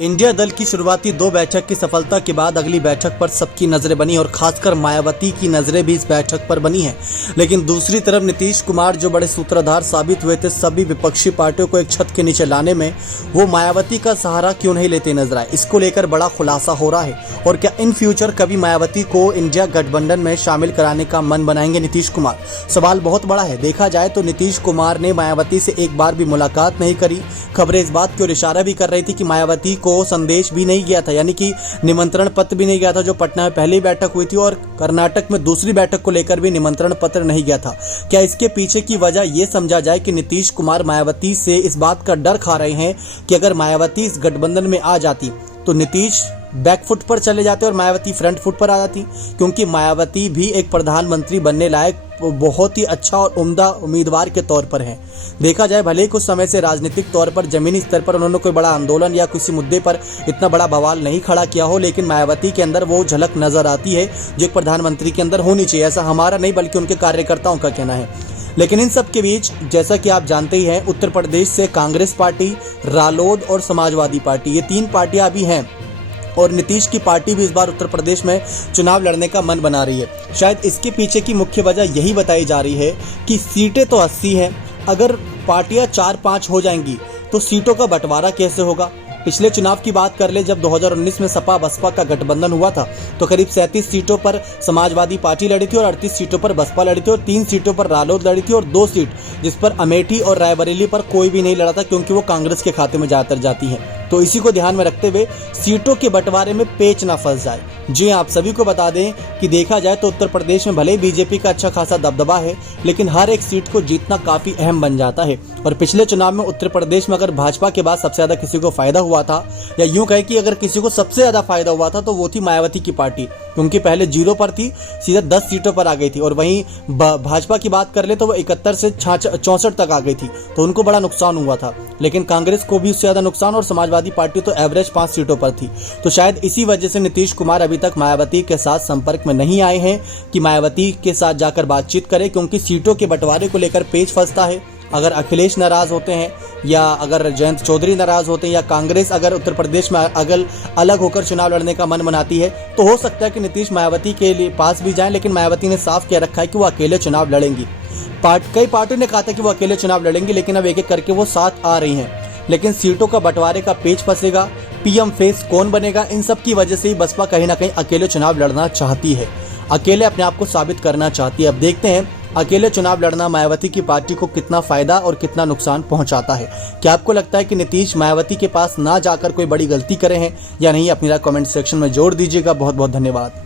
India दल की शुरुआती 2 बैठक की सफलता के बाद अगली बैठक पर सबकी नजरें बनी और खासकर मायावती की नजरें भी इस बैठक पर बनी हैं। लेकिन दूसरी तरफ नीतीश कुमार जो बड़े सूत्रधार साबित हुए थे सभी विपक्षी पार्टियों को एक छत के नीचे लाने में, वो मायावती का सहारा क्यों नहीं लेते नजर आए। इसको लेकर बड़ा खुलासा हो रहा है। और क्या इन फ्यूचर कभी मायावती को इंडिया गठबंधन में शामिल कराने का मन बनाएंगे नीतीश कुमार? सवाल बहुत बड़ा है। देखा जाए तो नीतीश कुमार ने मायावती से एक बार भी मुलाकात नहीं करी। खबरें इस बात की ओर इशारा भी कर रही थी कि मायावती को संदेश भी नहीं गया था, यानी कि निमंत्रण पत्र भी नहीं गया था। जो पटना में पहली बैठक हुई थी और कर्नाटक में दूसरी बैठक को लेकर भी निमंत्रण पत्र नहीं गया था। क्या इसके पीछे की वजह यह समझा जाए कि नीतीश कुमार मायावती से इस बात का डर खा रहे हैं कि अगर मायावती इस गठबंधन में आ जाती तो नीतीश बैकफुट पर चले जाते और मायावती फ्रंट फुट पर आ जाती, क्योंकि मायावती भी एक प्रधानमंत्री बनने लायक बहुत ही अच्छा और उम्दा उम्मीदवार के तौर पर है। देखा जाए भले ही कुछ समय से राजनीतिक तौर पर जमीनी स्तर पर उन्होंने कोई बड़ा आंदोलन या किसी मुद्दे पर इतना बड़ा बवाल नहीं खड़ा किया हो, लेकिन मायावती के अंदर वो झलक नजर आती है जो एक प्रधानमंत्री के अंदर होनी चाहिए। ऐसा हमारा नहीं बल्कि उनके कार्यकर्ताओं का कहना है। लेकिन इन सब के बीच जैसा कि आप जानते ही हैं, उत्तर प्रदेश से कांग्रेस पार्टी, रालोद और समाजवादी पार्टी, ये 3 पार्टियां अभी हैं और नीतीश की पार्टी भी इस बार उत्तर प्रदेश में चुनाव लड़ने का मन बना रही है। शायद इसके पीछे की मुख्य वजह यही बताई जा रही है कि सीटें तो 80 हैं, अगर पार्टियां 4-5 हो जाएंगी तो सीटों का बंटवारा कैसे होगा। पिछले चुनाव की बात कर ले, जब 2019 में सपा बसपा का गठबंधन हुआ था तो करीब 37 सीटों पर समाजवादी पार्टी लड़ी थी और 38 सीटों पर बसपा लड़ी थी और 3 सीटों पर रालोद लड़ी थी और 2 सीट जिस पर अमेठी और रायबरेली पर कोई भी नहीं लड़ा था, क्योंकि वो कांग्रेस के खाते में ज्यादातर जाती हैं। तो इसी को ध्यान में रखते हुए सीटों के बंटवारे में पेच ना फंस जाए। जी आप सभी को बता दें कि देखा जाए तो उत्तर प्रदेश में भले ही बीजेपी का अच्छा खासा दबदबा है, लेकिन हर एक सीट को जीतना काफी अहम बन जाता है। और पिछले चुनाव में उत्तर प्रदेश में अगर भाजपा के बाद सबसे ज्यादा किसी को फायदा हुआ था, या यूं कहे कि अगर किसी को सबसे ज्यादा फायदा हुआ था, तो वो थी मायावती की पार्टी, क्योंकि पहले 0 पर थी, सीधा 10 सीटों पर आ गई थी। और वहीं भाजपा की बात कर ले तो वो 71 से 64 तक आ गई थी, तो उनको बड़ा नुकसान हुआ था। लेकिन कांग्रेस को भी उससे ज्यादा नुकसान, और समाजवादी पार्टी तो एवरेज 5 सीटों पर थी। तो शायद इसी वजह से नीतीश कुमार अभी तक मायावती के साथ संपर्क में नहीं आए हैं कि मायावती के साथ जाकर बातचीत करें, क्योंकि सीटों के बंटवारे को लेकर पेच फंसता है। अगर अखिलेश नाराज होते हैं, या अगर जयंत चौधरी नाराज होते हैं, या कांग्रेस अगर उत्तर प्रदेश में अलग होकर चुनाव लड़ने का मन बनाती है, तो हो सकता है कि नीतीश मायावती के लिए पास भी जाएं। लेकिन मायावती ने साफ कह रखा है कि वो अकेले चुनाव लड़ेंगी। कई पार्टियों ने कहा था कि वो अकेले चुनाव लड़ेंगी, लेकिन अब एक एक करके वो साथ आ रही हैं। लेकिन सीटों का बंटवारे का पेच फंसेगा, पीएम फेस कौन बनेगा, इन सब की वजह से ही बसपा कहीं ना कहीं अकेले चुनाव लड़ना चाहती है, अकेले अपने आप को साबित करना चाहती है। अब देखते हैं अकेले चुनाव लड़ना मायावती की पार्टी को कितना फायदा और कितना नुकसान पहुंचाता है। क्या आपको लगता है कि नीतीश मायावती के पास ना जाकर कोई बड़ी गलती करे हैं या नहीं? अपनी राय कमेंट सेक्शन में जोड़ दीजिएगा। बहुत बहुत धन्यवाद।